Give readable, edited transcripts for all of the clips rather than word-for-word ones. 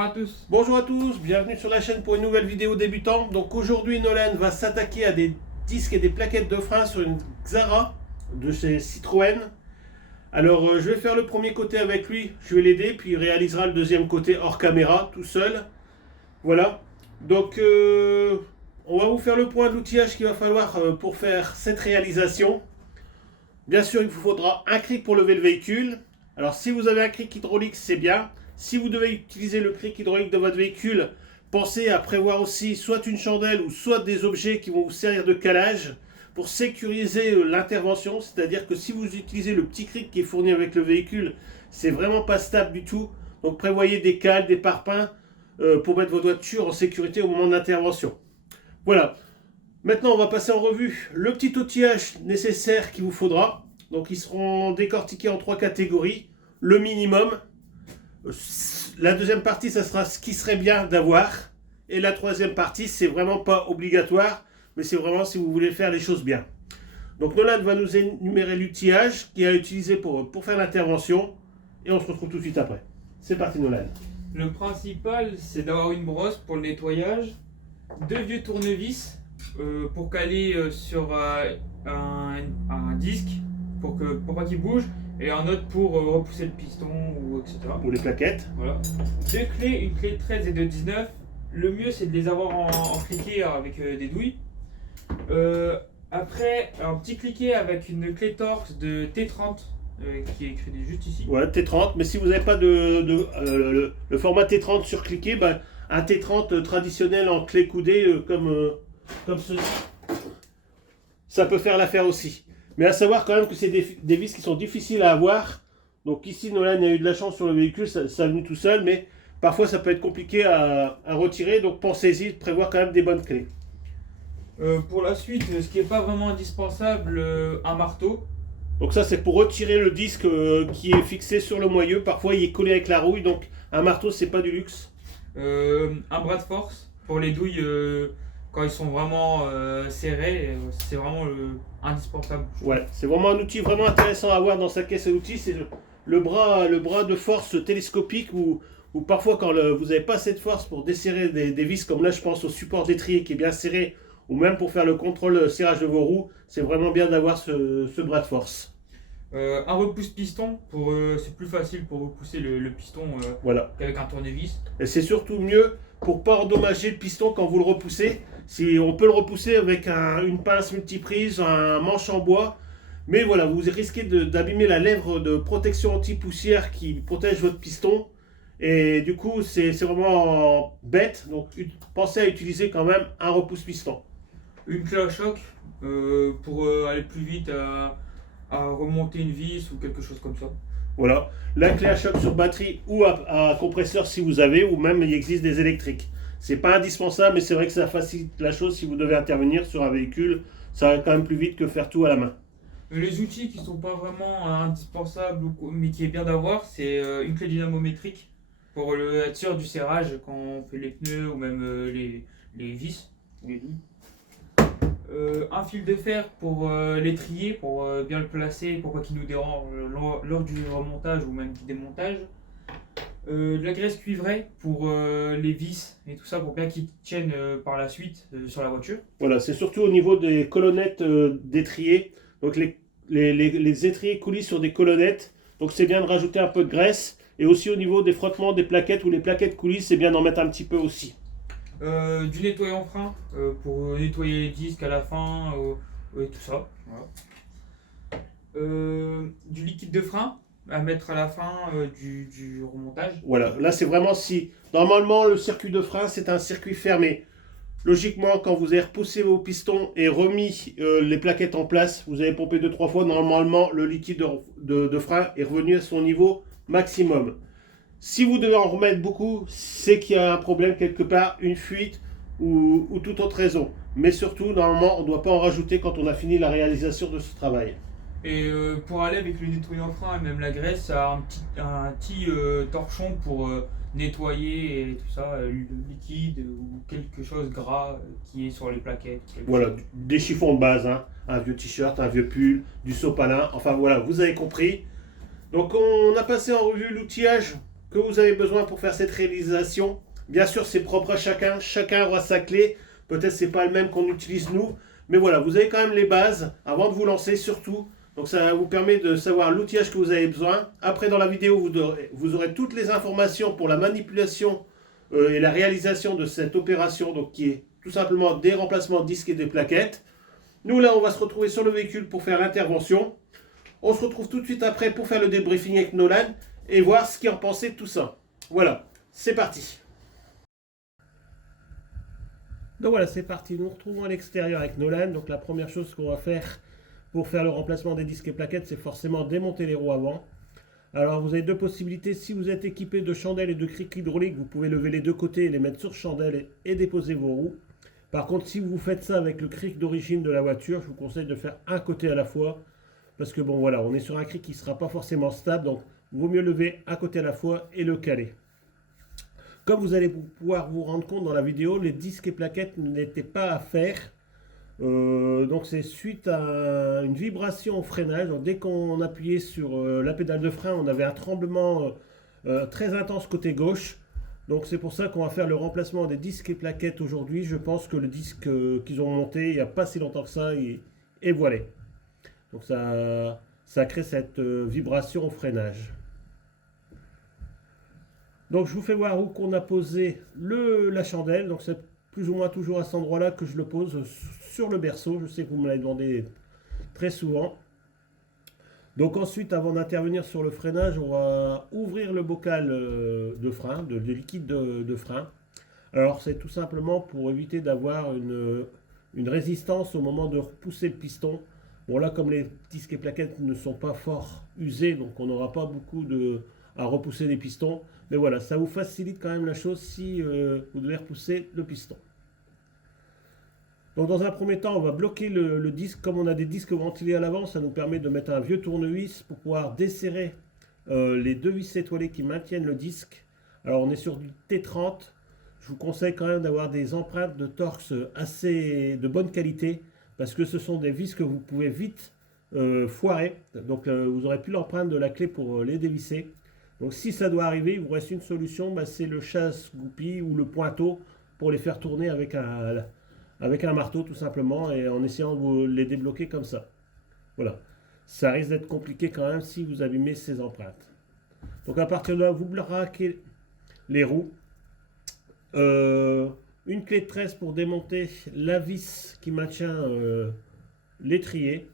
Bonjour à tous. Bonjour à tous, bienvenue sur la chaîne pour une nouvelle vidéo débutante. Donc aujourd'hui Nolan va s'attaquer à des disques et des plaquettes de frein sur une Xara de chez Citroën. Alors je vais faire le premier côté avec lui, je vais l'aider, puis il réalisera le deuxième côté hors caméra, tout seul. Voilà, donc on va vous faire le point de l'outillage qu'il va falloir pour faire cette réalisation. Bien sûr il vous faudra un cric pour lever le véhicule. Alors si vous avez un cric hydraulique c'est bien. Si vous devez utiliser le cric hydraulique de votre véhicule, pensez à prévoir aussi soit une chandelle ou soit des objets qui vont vous servir de calage pour sécuriser l'intervention. C'est-à-dire que si vous utilisez le petit cric qui est fourni avec le véhicule, c'est vraiment pas stable du tout. Donc prévoyez des cales, des parpaings pour mettre votre voiture en sécurité au moment de l'intervention. Voilà. Maintenant, on va passer en revue le petit outillage nécessaire qu'il vous faudra. Donc ils seront décortiqués en 3 catégories. Le minimum. La deuxième partie, ça sera ce qui serait bien d'avoir. Et la troisième partie, c'est vraiment pas obligatoire, mais c'est vraiment si vous voulez faire les choses bien. Donc Nolan va nous énumérer l'outillage qu'il a utilisé pour faire l'intervention. Et on se retrouve tout de suite après. C'est parti Nolan. Le principal, c'est d'avoir une brosse pour le nettoyage, 2 vieux tournevis pour caler sur un disque pour pas qu'il bouge, et un autre pour repousser le piston, ou etc. Pour les plaquettes. Voilà. 2 clés, une clé de 13 et de 19. Le mieux, c'est de les avoir en cliquet avec des douilles. Après, un petit cliquet avec une clé torx de T30 qui est écrit juste ici. Ouais, T30, mais si vous n'avez pas le format T30 sur cliquet, bah, un T30 traditionnel en clé coudée comme ceci, ça peut faire l'affaire aussi. Mais à savoir quand même que c'est des vis qui sont difficiles à avoir. Donc ici, Nolan a eu de la chance sur le véhicule, ça est venu tout seul, mais parfois ça peut être compliqué à retirer. Donc pensez-y de prévoir quand même des bonnes clés. Pour la suite, ce qui n'est pas vraiment indispensable, un marteau. Donc ça c'est pour retirer le disque qui est fixé sur le moyeu. Parfois il est collé avec la rouille, donc un marteau c'est pas du luxe. Un bras de force pour les douilles quand ils sont vraiment serrés, c'est vraiment indispensable. Ouais, c'est vraiment un outil vraiment intéressant à avoir dans sa caisse à outils. C'est le bras de force télescopique où parfois quand vous n'avez pas assez de force pour desserrer des vis, comme là je pense au support d'étrier qui est bien serré, ou même pour faire le contrôle serrage de vos roues, c'est vraiment bien d'avoir ce bras de force. Un repousse-piston, c'est plus facile pour repousser le piston voilà. qu'avec un tournevis. Et c'est surtout mieux pour ne pas endommager le piston quand vous le repoussez. Si on peut le repousser avec une pince multiprise, un manche en bois. Mais voilà, vous risquez d'abîmer la lèvre de protection anti-poussière qui protège votre piston. Et du coup, c'est vraiment bête. Donc pensez à utiliser quand même un repousse-piston. Une clé à choc pour aller plus vite à remonter une vis ou quelque chose comme ça. Voilà, la clé à choc sur batterie ou à compresseur si vous avez, ou même il existe des électriques. C'est pas indispensable, mais c'est vrai que ça facilite la chose si vous devez intervenir sur un véhicule. Ça va quand même plus vite que faire tout à la main. Les outils qui sont pas vraiment indispensables, mais qui est bien d'avoir, c'est une clé dynamométrique pour être sûr du serrage quand on fait les pneus ou même les vis ou les douilles. Un fil de fer pour l'étrier, pour bien le placer, pour pas qu'il nous dérange lors du remontage ou même du démontage. De la graisse cuivrée pour les vis et tout ça, pour bien qu'ils tiennent par la suite sur la voiture. Voilà, c'est surtout au niveau des colonnettes d'étrier. Donc les étriers coulissent sur des colonnettes, donc c'est bien de rajouter un peu de graisse. Et aussi au niveau des frottements des plaquettes, où les plaquettes coulissent, c'est bien d'en mettre un petit peu aussi. Du nettoyant frein pour nettoyer les disques à la fin et tout ça. Voilà. Du liquide de frein à mettre à la fin du remontage. Voilà, là c'est vraiment si... Normalement le circuit de frein c'est un circuit fermé. Logiquement quand vous avez repoussé vos pistons et remis les plaquettes en place, vous avez pompé 2-3 fois, normalement le liquide de frein est revenu à son niveau maximum. Si vous devez en remettre beaucoup, c'est qu'il y a un problème quelque part, une fuite ou toute autre raison. Mais surtout, normalement, on ne doit pas en rajouter quand on a fini la réalisation de ce travail. Et pour aller avec le nettoyant frein et même la graisse, ça a un petit torchon pour nettoyer et tout ça, le liquide ou quelque chose gras qui est sur les plaquettes. Voilà, des chiffons de base, hein. Un vieux t-shirt, un vieux pull, du sopalin, enfin voilà, vous avez compris. Donc on a passé en revue l'outillage que vous avez besoin pour faire cette réalisation. Bien sûr, c'est propre à chacun. Chacun aura sa clé. Peut-être c'est pas le même qu'on utilise nous. Mais voilà, vous avez quand même les bases avant de vous lancer surtout. Donc ça vous permet de savoir l'outillage que vous avez besoin. Après dans la vidéo, vous aurez toutes les informations pour la manipulation et la réalisation de cette opération. Donc qui est tout simplement des remplacements de disques et des plaquettes. Nous là, on va se retrouver sur le véhicule pour faire l'intervention. On se retrouve tout de suite après pour faire le débriefing avec Nolan et voir ce qu'il en pensait de tout ça. Voilà, c'est parti. Donc voilà, c'est parti. Nous nous retrouvons à l'extérieur avec Nolan. Donc la première chose qu'on va faire pour faire le remplacement des disques et plaquettes, c'est forcément démonter les roues avant. Alors vous avez deux possibilités. Si vous êtes équipé de chandelles et de cric hydrauliques, vous pouvez lever les deux côtés et les mettre sur chandelle et déposer vos roues. Par contre, si vous faites ça avec le cric d'origine de la voiture, je vous conseille de faire un côté à la fois. Parce que bon voilà, on est sur un cric qui ne sera pas forcément stable. Donc il vaut mieux lever un côté à la fois et le caler. Comme vous allez pouvoir vous rendre compte dans la vidéo, les disques et plaquettes n'étaient pas à faire. Donc c'est suite à une vibration au freinage. Donc, dès qu'on appuyait sur la pédale de frein, on avait un tremblement très intense côté gauche. Donc c'est pour ça qu'on va faire le remplacement des disques et plaquettes aujourd'hui. Je pense que le disque qu'ils ont monté il n'y a pas si longtemps que ça est voilé. Donc ça crée cette vibration au freinage. Donc je vous fais voir où qu'on a posé la chandelle. Donc c'est plus ou moins toujours à cet endroit-là que je le pose sur le berceau. Je sais que vous me l'avez demandé très souvent. Donc ensuite, avant d'intervenir sur le freinage, on va ouvrir le bocal de frein, de liquide de frein. Alors c'est tout simplement pour éviter d'avoir une résistance au moment de repousser le piston. Bon là, comme les disques et plaquettes ne sont pas fort usés, donc on n'aura pas beaucoup à repousser les pistons. Mais voilà, ça vous facilite quand même la chose si vous devez repousser le piston. Donc dans un premier temps, on va bloquer le disque. Comme on a des disques ventilés à l'avant, ça nous permet de mettre un vieux tournevis pour pouvoir desserrer les deux vis étoilées qui maintiennent le disque. Alors on est sur du T30. Je vous conseille quand même d'avoir des empreintes de torx assez de bonne qualité parce que ce sont des vis que vous pouvez vite foirer. Donc vous n'aurez plus l'empreinte de la clé pour les dévisser. Donc si ça doit arriver, il vous reste une solution, c'est le chasse-goupille ou le pointeau pour les faire tourner avec un marteau tout simplement et en essayant de vous les débloquer comme ça. Voilà. Ça risque d'être compliqué quand même si vous abîmez ces empreintes. Donc à partir de là, vous braquez les roues. Une clé de tresse pour démonter la vis qui maintient l'étrier.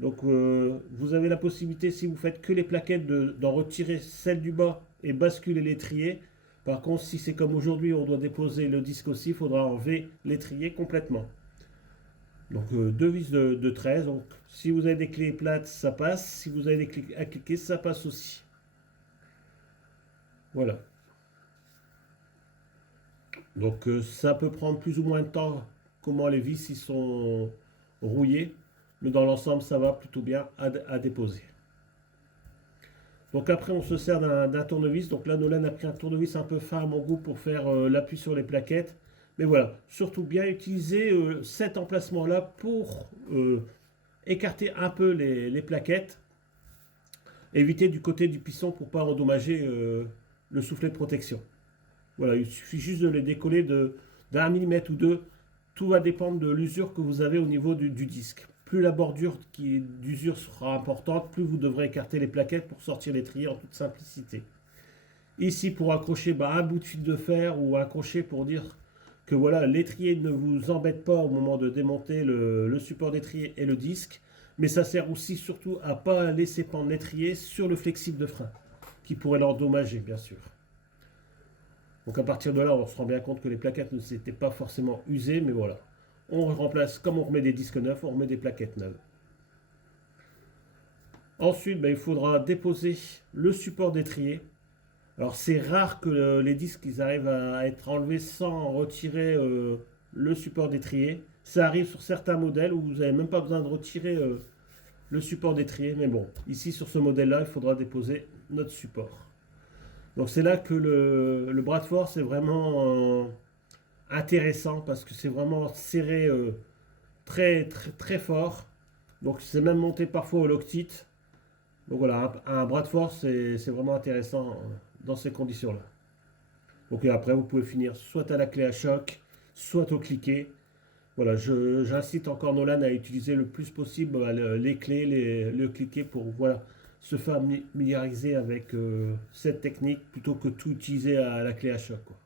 Donc vous avez la possibilité, si vous faites que les plaquettes, d'en retirer celle du bas et basculer l'étrier. Par contre, si c'est comme aujourd'hui, on doit déposer le disque aussi, il faudra enlever l'étrier complètement. Donc deux vis de 13. Donc si vous avez des clés plates, ça passe. Si vous avez des clés à cliquer, ça passe aussi. Voilà. Donc ça peut prendre plus ou moins de temps, comment les vis ils sont rouillées. Mais dans l'ensemble, ça va plutôt bien à déposer. Donc après, on se sert d'un tournevis. Donc là, Nolan a pris un tournevis un peu fin à mon goût pour faire l'appui sur les plaquettes. Mais voilà, surtout bien utiliser cet emplacement-là pour écarter un peu les plaquettes. Éviter du côté du piston pour ne pas endommager le soufflet de protection. Voilà, il suffit juste de les décoller d'un millimètre ou deux. Tout va dépendre de l'usure que vous avez au niveau du disque. Plus la bordure d'usure sera importante, plus vous devrez écarter les plaquettes pour sortir l'étrier en toute simplicité. Ici, pour accrocher un bout de fil de fer ou un crochet pour dire que voilà, l'étrier ne vous embête pas au moment de démonter le support d'étrier et le disque. Mais ça sert aussi surtout à ne pas laisser pendre l'étrier sur le flexible de frein, qui pourrait l'endommager bien sûr. Donc à partir de là, on se rend bien compte que les plaquettes ne s'étaient pas forcément usées, mais voilà. On remplace, comme on remet des disques neufs, on remet des plaquettes neuves. Ensuite, il faudra déposer le support d'étrier. Alors c'est rare que les disques ils arrivent à être enlevés sans retirer le support d'étrier. Ça arrive sur certains modèles où vous n'avez même pas besoin de retirer le support d'étrier. Mais bon, ici sur ce modèle-là, il faudra déposer notre support. Donc c'est là que le bras de force est vraiment intéressant parce que c'est vraiment serré très, très, très fort. Donc c'est même monté parfois au loctite. Donc voilà, un bras de force, c'est vraiment intéressant dans ces conditions-là. Donc après, vous pouvez finir soit à la clé à choc, soit au cliquet. Voilà, j'incite encore Nolan à utiliser le plus possible les clés, le cliquet pour voilà, se familiariser avec cette technique plutôt que tout utiliser à la clé à choc, quoi.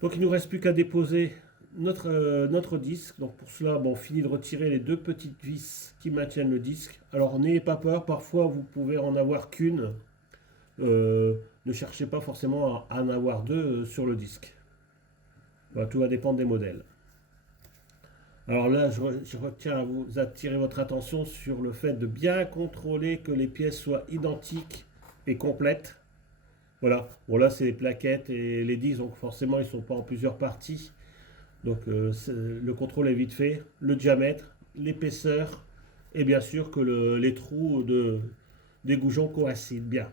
Donc il ne nous reste plus qu'à déposer notre disque. Donc pour cela, bon, on finit de retirer les deux petites vis qui maintiennent le disque. Alors n'ayez pas peur, parfois vous pouvez en avoir qu'une. Ne cherchez pas forcément à en avoir deux sur le disque. Voilà, tout va dépendre des modèles. Alors là, je retiens à vous attirer votre attention sur le fait de bien contrôler que les pièces soient identiques et complètes. Voilà, bon là c'est les plaquettes et les disques, donc forcément ils ne sont pas en plusieurs parties. Donc le contrôle est vite fait. Le diamètre, l'épaisseur et bien sûr que les trous des goujons coïncident bien.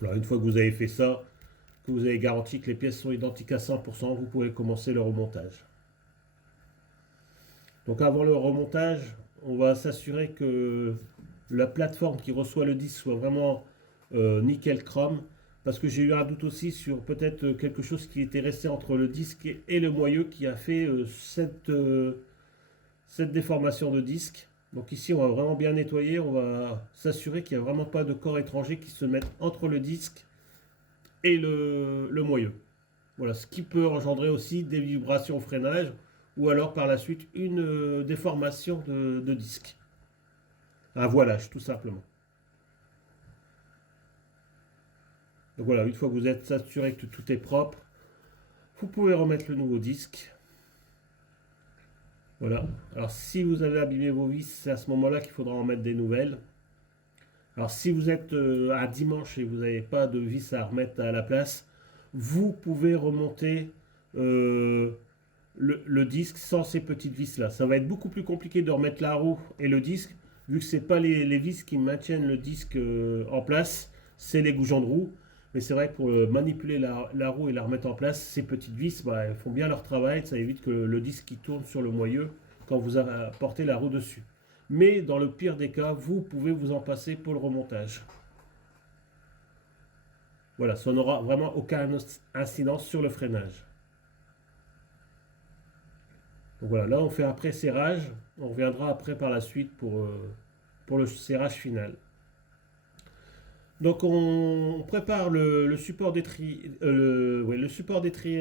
Alors une fois que vous avez fait ça, que vous avez garanti que les pièces sont identiques à 100%, vous pouvez commencer le remontage. Donc avant le remontage, on va s'assurer que la plateforme qui reçoit le disque soit vraiment nickel chrome, parce que j'ai eu un doute aussi sur peut-être quelque chose qui était resté entre le disque et le moyeu qui a fait cette déformation de disque. Donc ici on va vraiment bien nettoyer, on va s'assurer qu'il n'y a vraiment pas de corps étrangers qui se mettent entre le disque et le moyeu. Voilà, ce qui peut engendrer aussi des vibrations au freinage ou alors par la suite une déformation de disque. Un voilage tout simplement. Donc voilà, une fois que vous êtes assuré que tout est propre, vous pouvez remettre le nouveau disque. Voilà. Alors si vous avez abîmé vos vis, c'est à ce moment-là qu'il faudra en mettre des nouvelles. Alors si vous êtes un dimanche et vous n'avez pas de vis à remettre à la place, vous pouvez remonter le disque sans ces petites vis là. Ça va être beaucoup plus compliqué de remettre la roue et le disque, vu que ce n'est pas les vis qui maintiennent le disque en place, c'est les goujons de roue. Mais c'est vrai que pour manipuler la roue et la remettre en place, ces petites vis, bah, elles font bien leur travail. Ça évite que le disque qui tourne sur le moyeu quand vous portez la roue dessus. Mais dans le pire des cas, vous pouvez vous en passer pour le remontage. Voilà, ça n'aura vraiment aucun incidence sur le freinage. Donc voilà, là on fait un pré-serrage. On reviendra après par la suite pour le serrage final. Donc on prépare le support d'étrier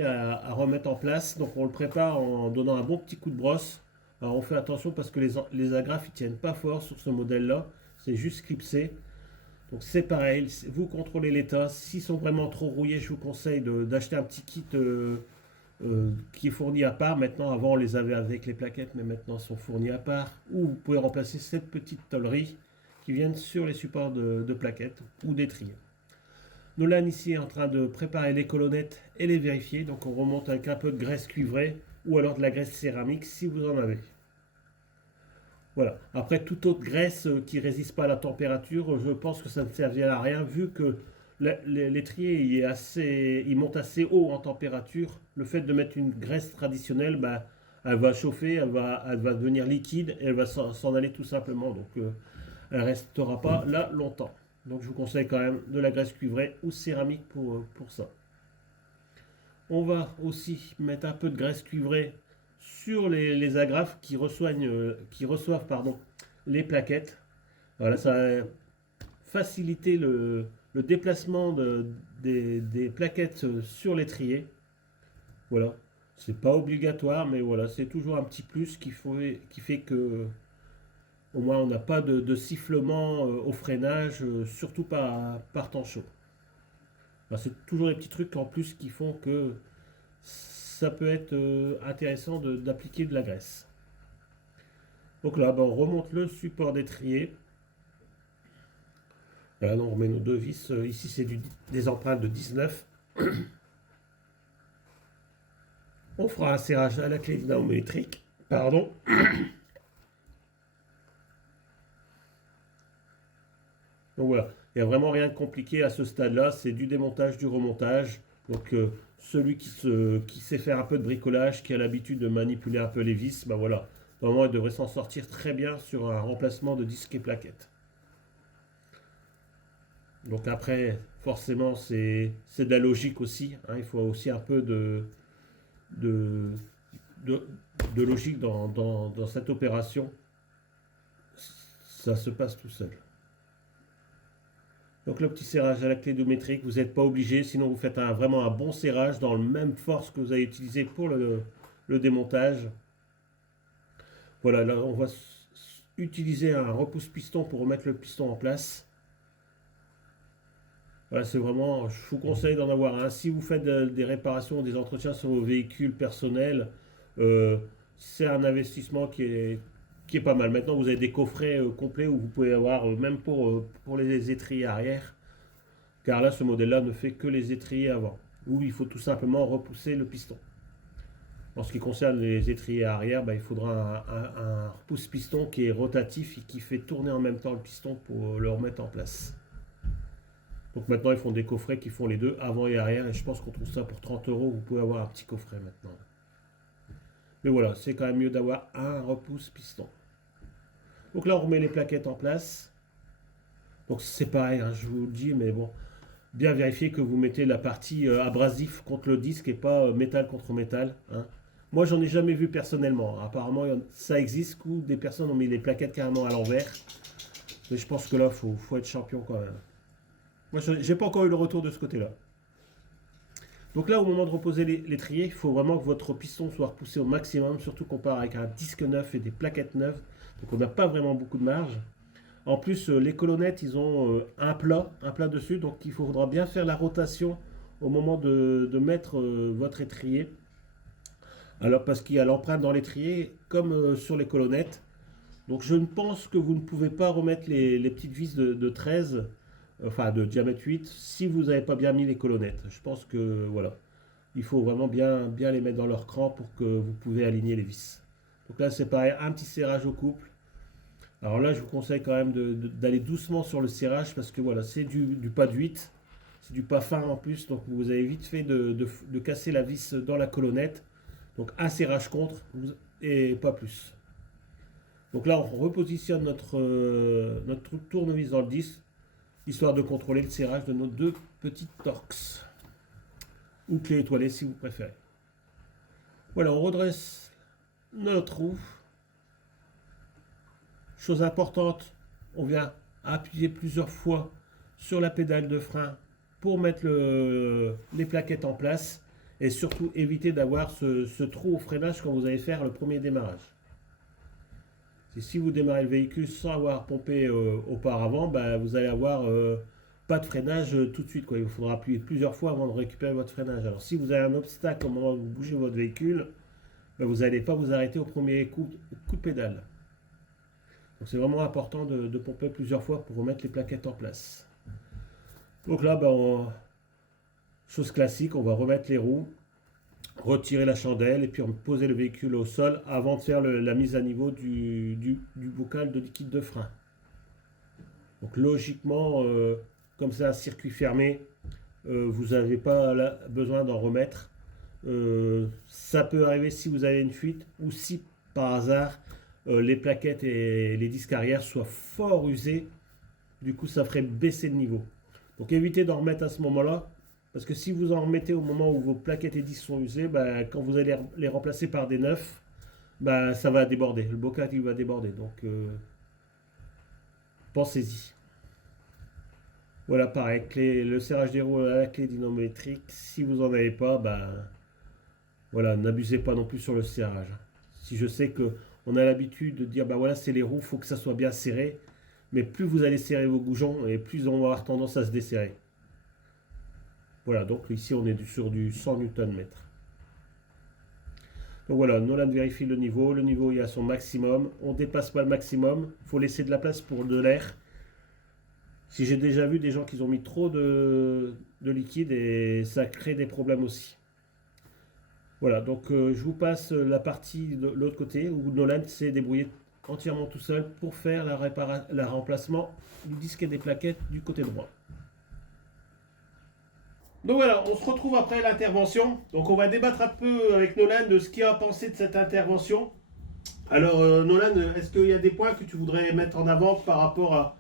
à remettre en place. Donc on le prépare en donnant un bon petit coup de brosse. Alors on fait attention parce que les agrafes ne tiennent pas fort sur ce modèle-là. C'est juste clipsé. Donc c'est pareil, vous contrôlez l'état. S'ils sont vraiment trop rouillés, je vous conseille d'acheter un petit kit qui est fourni à part. Maintenant, avant on les avait avec les plaquettes, mais maintenant ils sont fournis à part. Ou vous pouvez remplacer cette petite tôlerie qui viennent sur les supports de plaquettes ou d'étrier. Nolan ici est en train de préparer les colonnettes et les vérifier. Donc on remonte avec un peu de graisse cuivrée ou alors de la graisse céramique si vous en avez. Voilà. Après, toute autre graisse qui ne résiste pas à la température, je pense que ça ne servira à rien vu que l'étrier il monte assez haut en température. Le fait de mettre une graisse traditionnelle, bah, elle va chauffer, elle va devenir liquide et elle va s'en aller tout simplement. Donc elle ne restera pas là longtemps. Donc je vous conseille quand même de la graisse cuivrée ou céramique pour ça. On va aussi mettre un peu de graisse cuivrée sur les agrafes qui reçoivent les plaquettes. Voilà, ça va faciliter le déplacement des plaquettes sur l'étrier. Voilà, c'est pas obligatoire, mais voilà, c'est toujours un petit plus qui fait que au moins on n'a pas de sifflement au freinage, surtout par temps chaud. Alors, c'est toujours des petits trucs en plus qui font que ça peut être intéressant d'appliquer de la graisse. Donc là, on remonte le support d'étrier. Là, on remet nos deux vis. Ici, c'est des empreintes de 19. On fera un serrage à la clé dynamométrique. Pardon. Donc voilà, il n'y a vraiment rien de compliqué à ce stade-là. C'est du démontage, du remontage. Donc celui qui sait faire un peu de bricolage, qui a l'habitude de manipuler un peu les vis, ben voilà, normalement il devrait s'en sortir très bien sur un remplacement de disques et plaquettes. Donc après, forcément, c'est de la logique aussi, hein. Il faut aussi un peu de, de, de logique dans cette opération. Ça se passe tout seul. Donc le petit serrage à la clé métrique, vous n'êtes pas obligé, sinon vous faites vraiment un bon serrage dans le même force que vous avez utilisé pour le démontage. Voilà, là on va utiliser un repousse-piston pour remettre le piston en place. Voilà, c'est vraiment, je vous conseille d'en avoir un. Si vous faites des réparations, des entretiens sur vos véhicules personnels, c'est un investissement qui est pas mal. Maintenant, vous avez des coffrets complets où vous pouvez avoir, même pour les étriers arrière, car là, ce modèle-là ne fait que les étriers avant, où il faut tout simplement repousser le piston. En ce qui concerne les étriers arrière, il faudra un repousse-piston qui est rotatif et qui fait tourner en même temps le piston pour le remettre en place. Donc maintenant, ils font des coffrets qui font les deux, avant et arrière, et je pense qu'on trouve ça pour 30 €. Vous pouvez avoir un petit coffret maintenant. Mais voilà, c'est quand même mieux d'avoir un repousse-piston. Donc là, on remet les plaquettes en place. Donc c'est pareil, hein, je vous le dis, mais bon, bien vérifier que vous mettez la partie abrasif contre le disque et pas métal contre métal, hein. Moi, j'en ai jamais vu personnellement. Apparemment, ça existe, où des personnes ont mis les plaquettes carrément à l'envers. Mais je pense que là, faut être champion quand même. Moi, j'ai pas encore eu le retour de ce côté-là. Donc là, au moment de reposer l'étrier, il faut vraiment que votre piston soit repoussé au maximum, surtout qu'on part avec un disque neuf et des plaquettes neuves. Donc on n'a pas vraiment beaucoup de marge. En plus, les colonnettes, ils ont un plat dessus, donc il faudra bien faire la rotation au moment de mettre votre étrier. Alors parce qu'il y a l'empreinte dans l'étrier, comme sur les colonnettes. Donc je ne pense que vous ne pouvez pas remettre les petites vis de 13, enfin de diamètre 8, si vous n'avez pas bien mis les colonnettes. Je pense que voilà, il faut vraiment bien les mettre dans leur cran pour que vous pouvez aligner les vis. Donc là c'est pareil, un petit serrage au couple. Alors là je vous conseille quand même d'aller doucement sur le serrage parce que voilà, c'est du pas de 8, c'est du pas fin en plus, donc vous avez vite fait de casser la vis dans la colonnette. Donc un serrage contre et pas plus. Donc là on repositionne notre tournevis dans le disque, histoire de contrôler le serrage de nos deux petites Torx ou clés étoilées si vous préférez. Voilà, on redresse notre roue. Chose importante, on vient appuyer plusieurs fois sur la pédale de frein pour mettre les plaquettes en place et surtout éviter d'avoir ce trou au freinage quand vous allez faire le premier démarrage. Si vous démarrez le véhicule sans avoir pompé auparavant, vous allez avoir pas de freinage tout de suite, quoi. Il vous faudra appuyer plusieurs fois avant de récupérer votre freinage. Alors si vous avez un obstacle au moment où vous bougez votre véhicule, vous n'allez pas vous arrêter au premier coup de pédale. Donc c'est vraiment important de pomper plusieurs fois pour remettre les plaquettes en place. Donc là, chose classique, on va remettre les roues, retirer la chandelle et puis poser le véhicule au sol avant de faire la mise à niveau du bocal de liquide de frein. Donc logiquement, comme c'est un circuit fermé, vous n'avez pas besoin d'en remettre. Ça peut arriver si vous avez une fuite ou si par hasard les plaquettes et les disques arrière soient fort usés. Du coup, ça ferait baisser le niveau. Donc évitez d'en remettre à ce moment-là. Parce que si vous en remettez au moment où vos plaquettes et disques sont usés, quand vous allez les remplacer par des neufs, ça va déborder. Le bocal il va déborder. Donc pensez-y. Voilà, pareil, le serrage des roues à la clé dynamométrique. Si vous n'en avez pas, voilà, n'abusez pas non plus sur le serrage. Si je sais qu'on a l'habitude de dire, voilà, c'est les roues, il faut que ça soit bien serré. Mais plus vous allez serrer vos goujons, et plus on va avoir tendance à se desserrer. Voilà, donc ici on est sur du 100 Nm. Donc voilà, Nolan vérifie le niveau il est à son maximum, on ne dépasse pas le maximum, il faut laisser de la place pour de l'air. Si j'ai déjà vu des gens qui ont mis trop de liquide et ça crée des problèmes aussi. Voilà, donc je vous passe la partie de l'autre côté où Nolan s'est débrouillé entièrement tout seul pour faire le remplacement du disque et des plaquettes du côté droit. Donc voilà, on se retrouve après l'intervention. Donc on va débattre un peu avec Nolan de ce qu'il a pensé de cette intervention. Alors Nolan, est-ce qu'il y a des points que tu voudrais mettre en avant par rapport à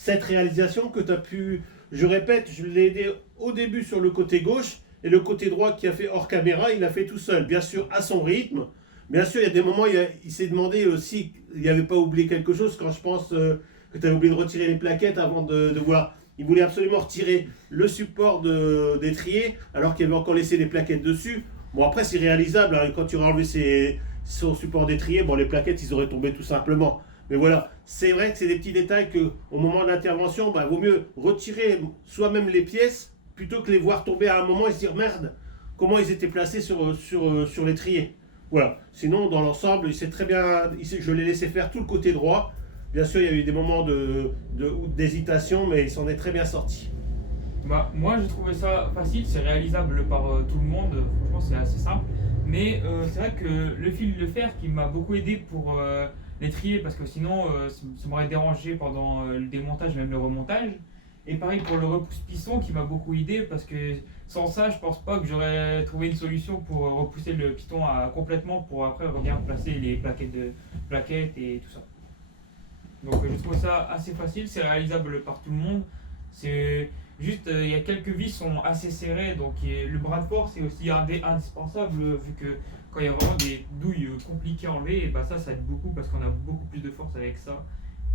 cette réalisation que tu as pu, je répète, je l'ai aidé au début sur le côté gauche, et le côté droit qui a fait hors caméra, il a fait tout seul, bien sûr à son rythme. Bien sûr, il y a des moments, il s'est demandé aussi, il n'avait pas oublié quelque chose, quand je pense que tu avais oublié de retirer les plaquettes avant de voir. Il voulait absolument retirer le support d'étrier, alors qu'il avait encore laissé les plaquettes dessus. Bon, après, c'est réalisable, hein, quand tu aurais enlevé son support d'étrier, bon, les plaquettes, ils auraient tombé tout simplement. Mais voilà, c'est vrai que c'est des petits détails qu'au moment de l'intervention, bah, vaut mieux retirer soi-même les pièces, plutôt que les voir tomber à un moment et se dire merde, comment ils étaient placés sur l'étrier. Voilà, sinon dans l'ensemble, il s'est très bien, je l'ai laissé faire tout le côté droit. Bien sûr, il y a eu des moments d'hésitation, mais il s'en est très bien sorti. Bah, moi j'ai trouvé ça facile, c'est réalisable par tout le monde, franchement c'est assez simple. Mais c'est vrai que le fil de fer qui m'a beaucoup aidé pour les trier, parce que sinon ça m'aurait dérangé pendant le démontage, même le remontage. Et pareil pour le repousse-piston qui m'a beaucoup aidé, parce que sans ça je pense pas que j'aurais trouvé une solution pour repousser le piston complètement pour après bien placer les plaquettes et tout ça. Donc je trouve ça assez facile, c'est réalisable par tout le monde. C'est juste, il y a quelques vis qui sont assez serrées, donc le bras de force c'est aussi indispensable, vu que quand il y a vraiment des douilles compliquées à enlever, et bah ça aide beaucoup parce qu'on a beaucoup plus de force avec ça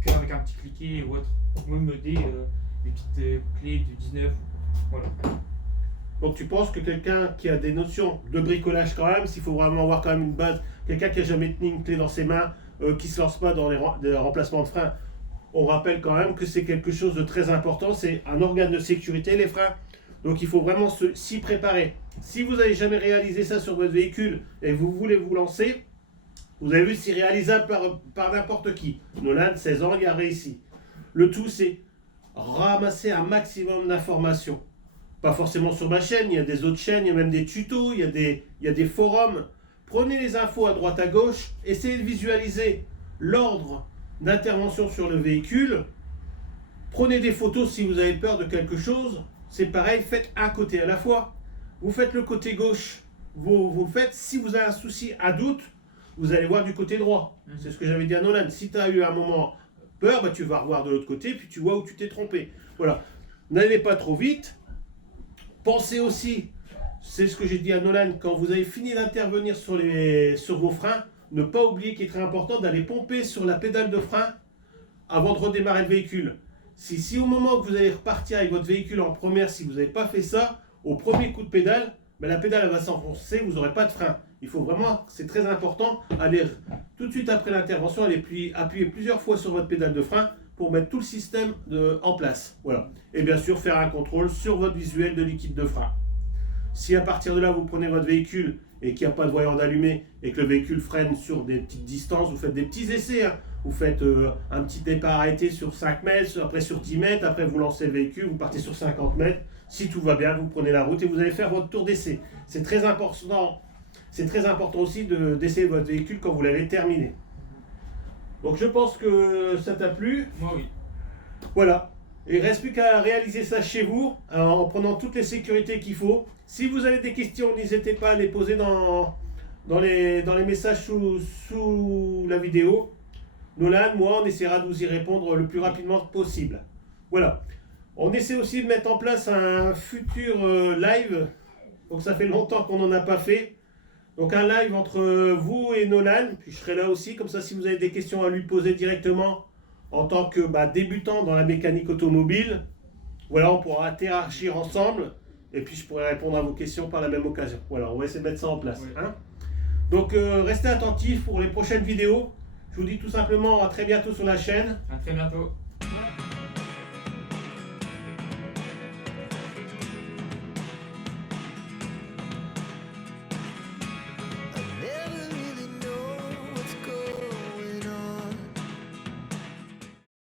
qu'avec un petit cliquet ou autre. Ou même des petites clés du 19. Voilà. Donc tu penses que quelqu'un qui a des notions de bricolage quand même, s'il faut vraiment avoir quand même une base, quelqu'un qui a jamais tenu une clé dans ses mains, qui ne se lance pas dans les remplacements de freins, on rappelle quand même que c'est quelque chose de très important, c'est un organe de sécurité les freins, donc il faut vraiment s'y préparer. Si vous n'avez jamais réalisé ça sur votre véhicule et vous voulez vous lancer, vous avez vu c'est réalisable par n'importe qui. Nolan, 16 ans, il a réussi. Le tout c'est ramasser un maximum d'informations. Pas forcément sur ma chaîne, il y a des autres chaînes, il y a même des tutos, il y a des forums. Prenez les infos à droite à gauche, essayez de visualiser l'ordre d'intervention sur le véhicule. Prenez des photos si vous avez peur de quelque chose. C'est pareil, faites un côté à la fois. Vous faites le côté gauche, vous le faites. Si vous avez un souci, un doute, vous allez voir du côté droit. C'est ce que j'avais dit à Nolan. Si tu as eu un moment peur, bah, tu vas revoir de l'autre côté, puis tu vois où tu t'es trompé. Voilà. N'allez pas trop vite. Pensez aussi, c'est ce que j'ai dit à Nolan, quand vous avez fini d'intervenir sur vos freins, ne pas oublier qu'il est très important d'aller pomper sur la pédale de frein avant de redémarrer le véhicule. Si au moment où vous allez repartir avec votre véhicule en première, si vous n'avez pas fait ça, au premier coup de pédale, ben la pédale elle va s'enfoncer, vous n'aurez pas de frein. Il faut vraiment, c'est très important, aller tout de suite après l'intervention, aller appuyer plusieurs fois sur votre pédale de frein pour mettre tout le système en place. Voilà. Et bien sûr, faire un contrôle sur votre visuel de liquide de frein. Si à partir de là, vous prenez votre véhicule et qu'il n'y a pas de voyant d'allumé et que le véhicule freine sur des petites distances, vous faites des petits essais. Hein. Vous faites un petit départ arrêté sur 5 mètres, après sur 10 mètres, après vous lancez le véhicule, vous partez sur 50 mètres. Si tout va bien, vous prenez la route et vous allez faire votre tour d'essai. C'est très important. C'est très important aussi d'essayer votre véhicule quand vous l'avez terminé. Donc je pense que ça t'a plu. Moi oui. Voilà. Il ne reste plus qu'à réaliser ça chez vous, en prenant toutes les sécurités qu'il faut. Si vous avez des questions, n'hésitez pas à les poser dans les messages sous la vidéo. Nolan, moi, on essaiera de vous y répondre le plus rapidement possible. Voilà. On essaie aussi de mettre en place un futur live. Donc ça fait longtemps qu'on n'en a pas fait. Donc un live entre vous et Nolan. Puis je serai là aussi. Comme ça, si vous avez des questions à lui poser directement en tant que débutant dans la mécanique automobile, voilà, on pourra interagir ensemble. Et puis je pourrai répondre à vos questions par la même occasion. Voilà, on va essayer de mettre ça en place. Oui. Hein. Donc restez attentifs pour les prochaines vidéos. Je vous dis tout simplement à très bientôt sur la chaîne. À très bientôt.